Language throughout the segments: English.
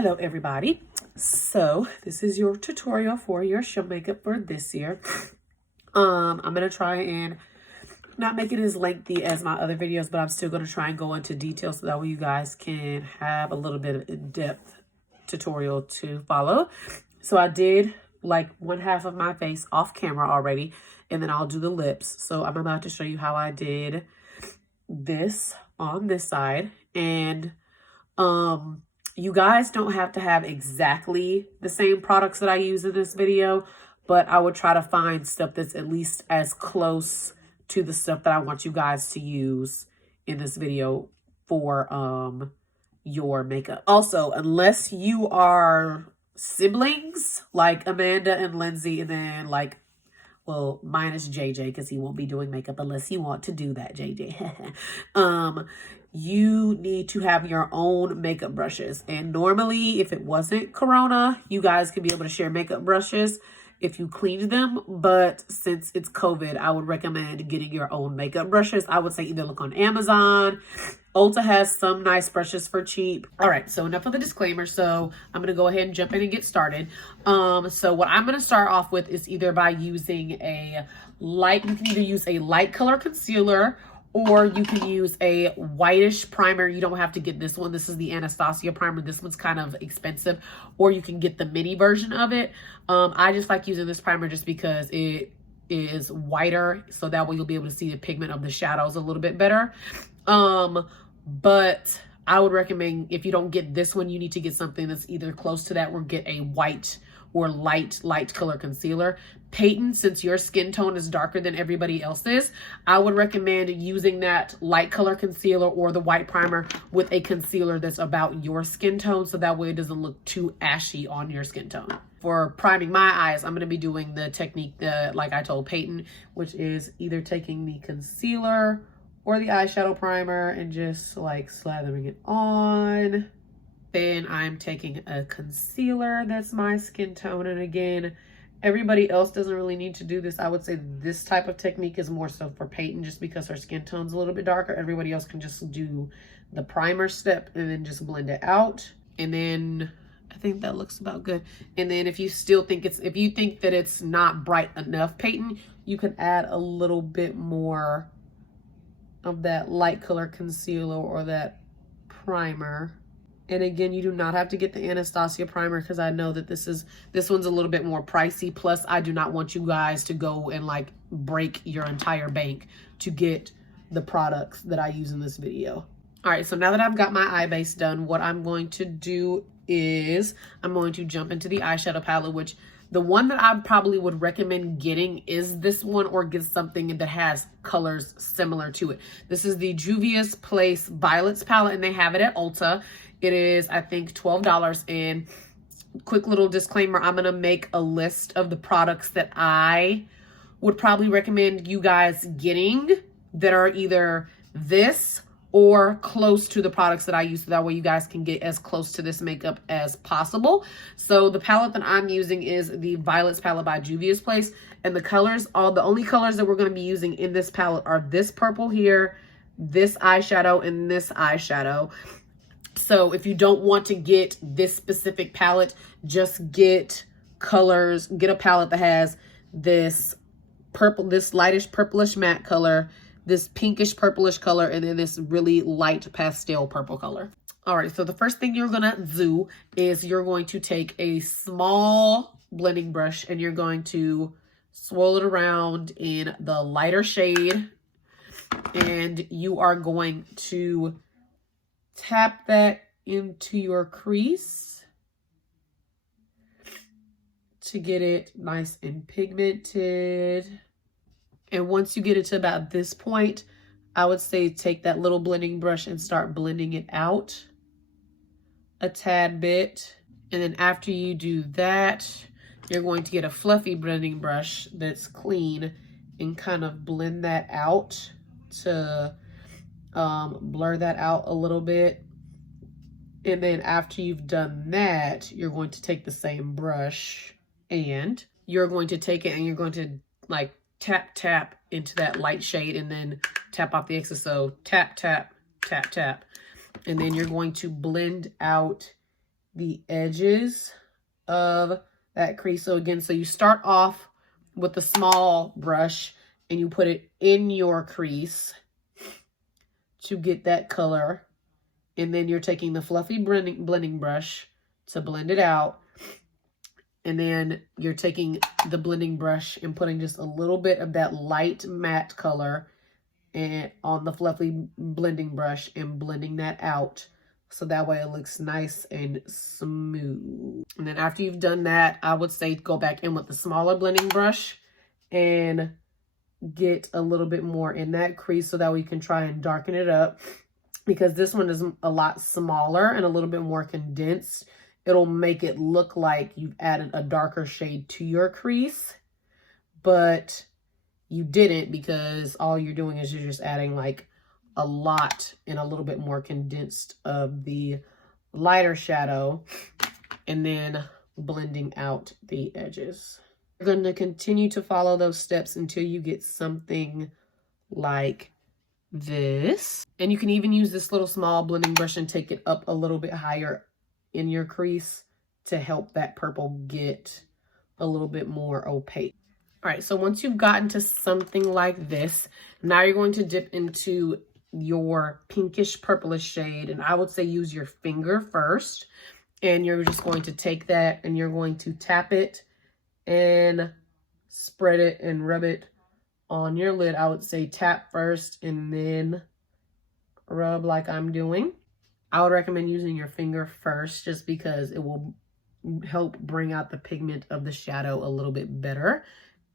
Hello everybody. So this is your tutorial for your show makeup for this year. I'm gonna try and not make it as lengthy as my other videos, but I'm still gonna try and go into detail so that way you guys can have a little bit of in-depth tutorial to follow. So I did like one half of my face off camera already, and then I'll do the lips. So I'm about to show you how I did this on this side. And you guys don't have to have exactly the same products that I use in this video, but I would try to find stuff that's at least as close to the stuff that I want you guys to use in this video for your makeup. Also, unless you are siblings like Amanda and Lindsay, and then like, well, minus JJ because he won't be doing makeup unless you want to do that, JJ. You need to have your own makeup brushes. And normally, if it wasn't Corona, you guys could be able to share makeup brushes if you cleaned them. But since it's COVID, I would recommend getting your own makeup brushes. I would say either look on Amazon. Ulta has some nice brushes for cheap. All right, so enough of the disclaimer. So I'm going to go ahead and jump in and get started. So what I'm going to start off with is either by using a light, you can either use a light color concealer, or you can use a whitish primer. You don't have to get this one. This is the Anastasia primer. This one's kind of expensive. Or you can get the mini version of it. I just like using this primer just because it is whiter. So that way you'll be able to see the pigment of the shadows a little bit better. But I would recommend, if you don't get this one, you need to get something that's either close to that or get a white or light color concealer. Peyton, since your skin tone is darker than everybody else's, I would recommend using that light color concealer or the white primer with a concealer that's about your skin tone, so that way it doesn't look too ashy on your skin tone. For priming my eyes, I'm going to be doing the technique like I told Peyton, which is either taking the concealer or the eyeshadow primer and just like slathering it on. Then I'm taking a concealer that's my skin tone. And again, everybody else doesn't really need to do this. I would say this type of technique is more so for Peyton just because her skin tone's a little bit darker. Everybody else can just do the primer step and then just blend it out. And then I think that looks about good. And then if you still think if you think that it's not bright enough, Peyton, you can add a little bit more of that light color concealer or that primer. And again, you do not have to get the Anastasia primer because I know that this one's a little bit more pricey. Plus, I do not want you guys to go and like break your entire bank to get the products that I use in this video. All right, so now that I've got my eye base done, what I'm going to do is I'm going to jump into the eyeshadow palette, which the one that I probably would recommend getting is this one, or get something that has colors similar to it. This is the Juvia's Place Violets palette, and they have it at Ulta. It is, I think, $12. And quick little disclaimer, I'm going to make a list of the products that I would probably recommend you guys getting that are either this or close to the products that I use, so that way you guys can get as close to this makeup as possible. So the palette that I'm using is the Violets palette by Juvia's Place. And the colors, the only colors that we're going to be using in this palette are this purple here, this eyeshadow, and this eyeshadow. So if you don't want to get this specific palette, just get colors, get a palette that has this purple, this lightish purplish matte color, this pinkish purplish color, and then this really light pastel purple color. All right, so the first thing you're gonna do is you're going to take a small blending brush and you're going to swirl it around in the lighter shade, and you are going to tap that into your crease to get it nice and pigmented. And once you get it to about this point, I would say take that little blending brush and start blending it out a tad bit. And then after you do that, you're going to get a fluffy blending brush that's clean and kind of blend that out to blur that out a little bit. And then after you've done that, you're going to take the same brush and you're going to take it and you're going to like tap into that light shade and then tap off the excess. So tap. And then you're going to blend out the edges of that crease. So again, so you start off with the small brush and you put it in your crease to get that color. And then you're taking the fluffy blending brush to blend it out. And then you're taking the blending brush and putting just a little bit of that light matte color and on the fluffy blending brush and blending that out. So that way it looks nice and smooth. And then after you've done that, I would say go back in with the smaller blending brush and get a little bit more in that crease so that we can try and darken it up. Because this one is a lot smaller and a little bit more condensed. It'll make it look like you've added a darker shade to your crease, but you didn't, because all you're doing is you're just adding like a lot and a little bit more condensed of the lighter shadow and then blending out the edges. You're going to continue to follow those steps until you get something like this. And you can even use this little small blending brush and take it up a little bit higher in your crease to help that purple get a little bit more opaque. All right, so once you've gotten to something like this, now you're going to dip into your pinkish purplish shade, and I would say use your finger first, and you're just going to take that and you're going to tap it and spread it and rub it on your lid. I would say tap first and then rub like I'm doing. I would recommend using your finger first just because it will help bring out the pigment of the shadow a little bit better.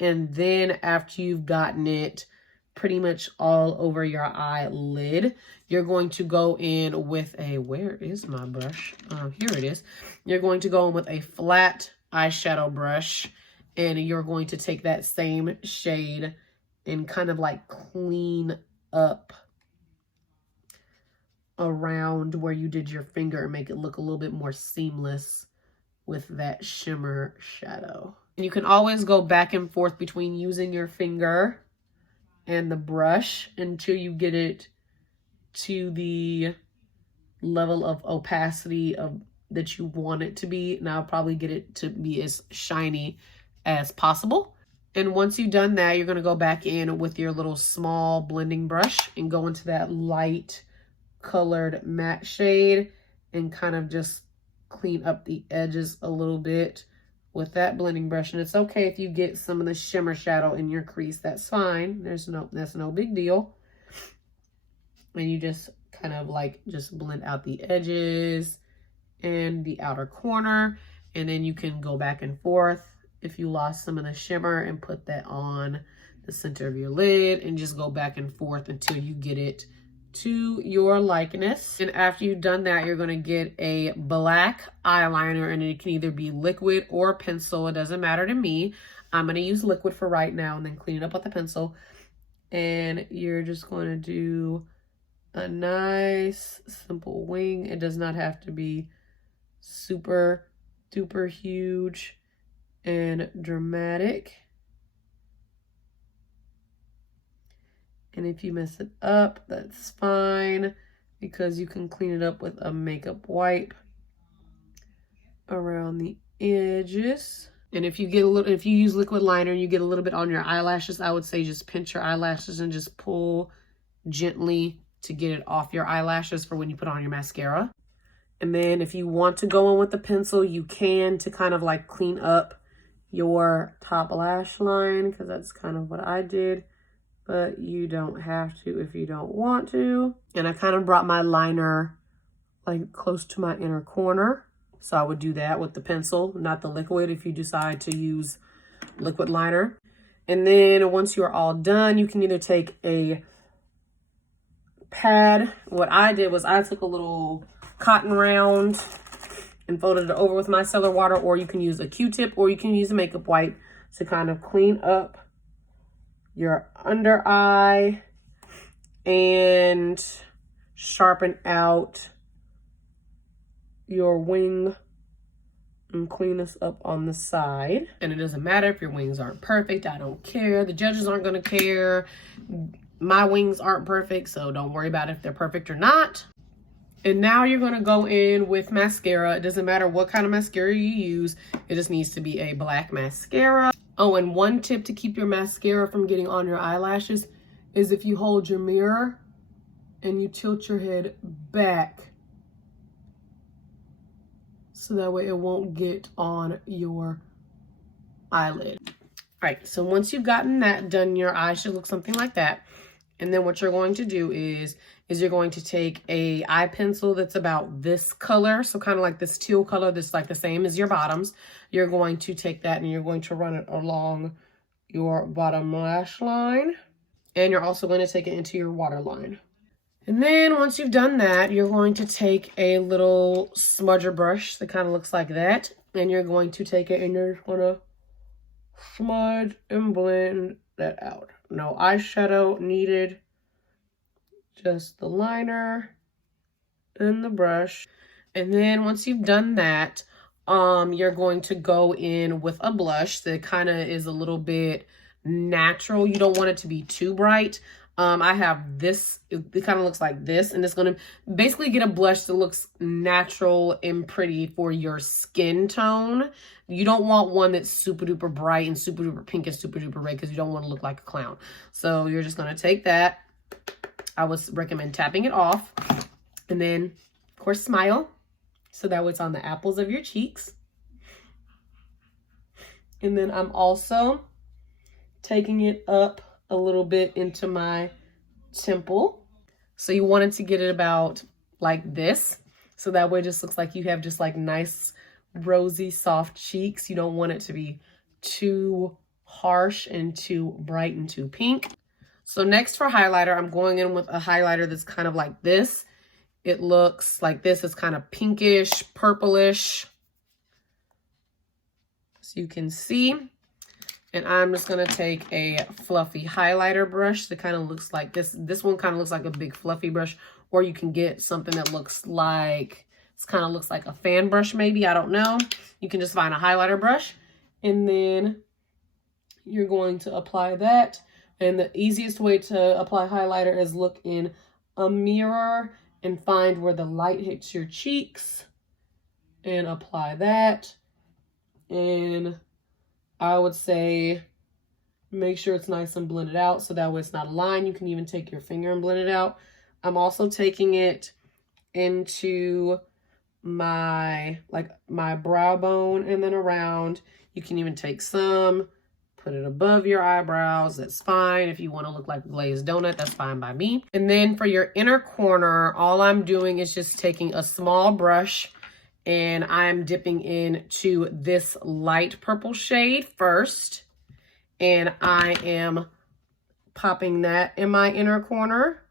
And then after you've gotten it pretty much all over your eyelid, you're going to go in with a, where is my brush? Here it is. You're going to go in with a flat eyeshadow brush, and you're going to take that same shade and kind of like clean up around where you did your finger and make it look a little bit more seamless with that shimmer shadow. And you can always go back and forth between using your finger and the brush until you get it to the level of opacity that you want it to be. And I'll probably get it to be as shiny as possible. And once you've done that, you're going to go back in with your little small blending brush and go into that light colored matte shade and kind of just clean up the edges a little bit with that blending brush. And it's okay if you get some of the shimmer shadow in your crease. That's fine. That's no big deal. And you just kind of like just blend out the edges and the outer corner. And then you can go back and forth if you lost some of the shimmer and put that on the center of your lid and just go back and forth until you get it to your likeness. And after you've done that, you're going to get a black eyeliner, and it can either be liquid or pencil. It doesn't matter to me. I'm going to use liquid for right now and then clean it up with a pencil. And you're just going to do a nice simple wing. It does not have to be super duper huge and dramatic. And if you mess it up, that's fine, because you can clean it up with a makeup wipe around the edges. And if you use liquid liner and you get a little bit on your eyelashes, I would say just pinch your eyelashes and just pull gently to get it off your eyelashes for when you put on your mascara. And then if you want to go in with the pencil, you can, to kind of like clean up your top lash line, because that's kind of what I did. But you don't have to if you don't want to. And I kind of brought my liner like close to my inner corner. So I would do that with the pencil, not the liquid, if you decide to use liquid liner. And then once you're all done, you can either take a pad. What I did was I took a little cotton round and folded it over with micellar water, or you can use a Q-tip, or you can use a makeup wipe to kind of clean up your under eye and sharpen out your wing and clean this up on the side. And it doesn't matter if your wings aren't perfect. I don't care. The judges aren't going to care. My wings aren't perfect, so don't worry about if they're perfect or not. And now you're going to go in with mascara. It doesn't matter what kind of mascara you use. It just needs to be a black mascara. Oh, and one tip to keep your mascara from getting on your eyelashes is if you hold your mirror and you tilt your head back, so that way it won't get on your eyelid. All right, so once you've gotten that done, your eye should look something like that. And then what you're going to do is you're going to take a eye pencil that's about this color, so kind of like this teal color that's like the same as your bottoms. You're going to take that and you're going to run it along your bottom lash line. And you're also going to take it into your waterline. And then once you've done that, you're going to take a little smudger brush that kind of looks like that. And you're going to take it and you're just going to smudge and blend that out. No eyeshadow needed, just the liner and the brush. And then once you've done that, you're going to go in with a blush that kind of is a little bit natural. You don't want it to be too bright. I have this, it kind of looks like this, and it's going to basically get a blush that looks natural and pretty for your skin tone. You don't want one that's super duper bright and super duper pink and super duper red, because you don't want to look like a clown. So you're just going to take that. I would recommend tapping it off, and then of course smile, so that way it's on the apples of your cheeks. And then I'm also taking it up a little bit into my temple. So you wanted to get it about like this, so that way it just looks like you have just like nice rosy soft cheeks. You don't want it to be too harsh and too bright and too pink. So next for highlighter, I'm going in with a highlighter that's kind of like this. It looks like this. It's kind of pinkish, purplish, so you can see. And I'm just going to take a fluffy highlighter brush that kind of looks like this. This one kind of looks like a big fluffy brush, or you can get something that looks like, it kind of looks like a fan brush maybe. I don't know. You can just find a highlighter brush, and then you're going to apply that. And the easiest way to apply highlighter is look in a mirror and find where the light hits your cheeks and apply that. And I would say make sure it's nice and blended out, so that way it's not a line. You can even take your finger and blend it out. I'm also taking it into my brow bone and then around. You can even take some, put it above your eyebrows. That's fine. If you want to look like a glazed donut, that's fine by me. And then for your inner corner, all I'm doing is just taking a small brush, and I'm dipping into this light purple shade first. And I am popping that in my inner corner.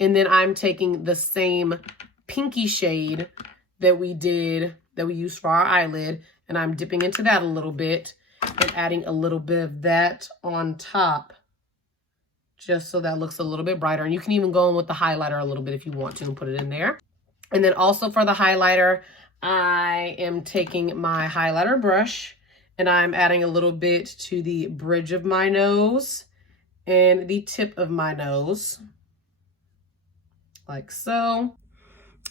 And then I'm taking the same pinky shade that we used for our eyelid, and I'm dipping into that a little bit and adding a little bit of that on top, just so that looks a little bit brighter. And you can even go in with the highlighter a little bit if you want to and put it in there. And then also for the highlighter, I am taking my highlighter brush and I'm adding a little bit to the bridge of my nose and the tip of my nose, like so.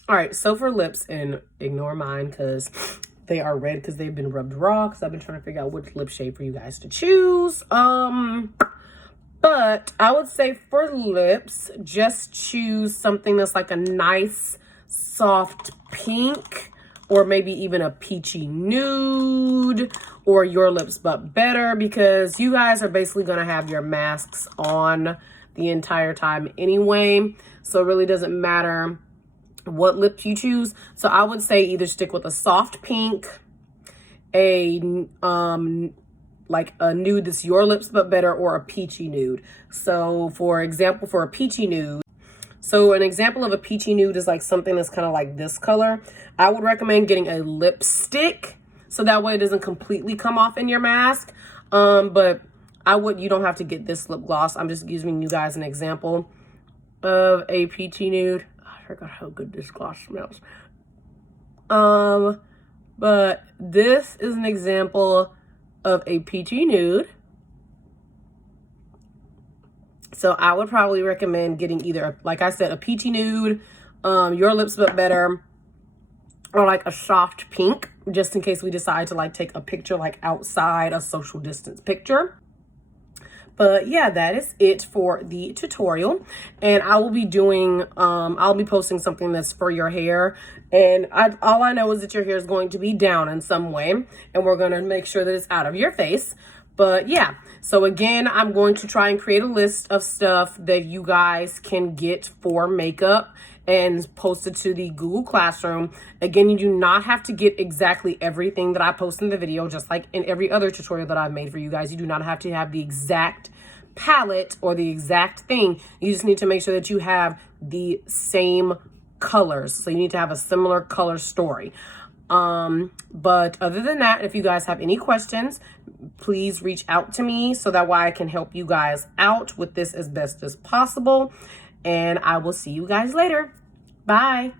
All right, so for lips, and ignore mine because they are red because they've been rubbed raw, because I've been trying to figure out which lip shade for you guys to choose. But I would say for lips, just choose something that's like a nice soft pink, or maybe even a peachy nude, or your lips but better, because you guys are basically going to have your masks on the entire time anyway, so it really doesn't matter what lip you choose. So I would say either stick with a soft pink, a like a nude that's your lips but better, or a peachy nude. So for example, for a peachy nude, so an example of a peachy nude is like something that's kind of like this color. I would recommend getting a lipstick, so that way it doesn't completely come off in your mask. But you don't have to get this lip gloss. I'm just giving you guys an example of a peachy nude. I forgot how good this gloss smells. But this is an example of a peachy nude. So I would probably recommend getting either, like I said, a peachy nude, Your Lips But Better, or like a soft pink, just in case we decide to like take a picture like outside, a social distance picture. But yeah, that is it for the tutorial. And I will be doing, I'll be posting something that's for your hair. And all I know is that your hair is going to be down in some way. And we're going to make sure that it's out of your face. But yeah, so again, I'm going to try and create a list of stuff that you guys can get for makeup and post it to the Google Classroom. Again, you do not have to get exactly everything that I post in the video, just like in every other tutorial that I've made for you guys. You do not have to have the exact palette or the exact thing. You just need to make sure that you have the same colors. So you need to have a similar color story. But other than that, if you guys have any questions, please reach out to me so that way I can help you guys out with this as best as possible. And I will see you guys later. Bye.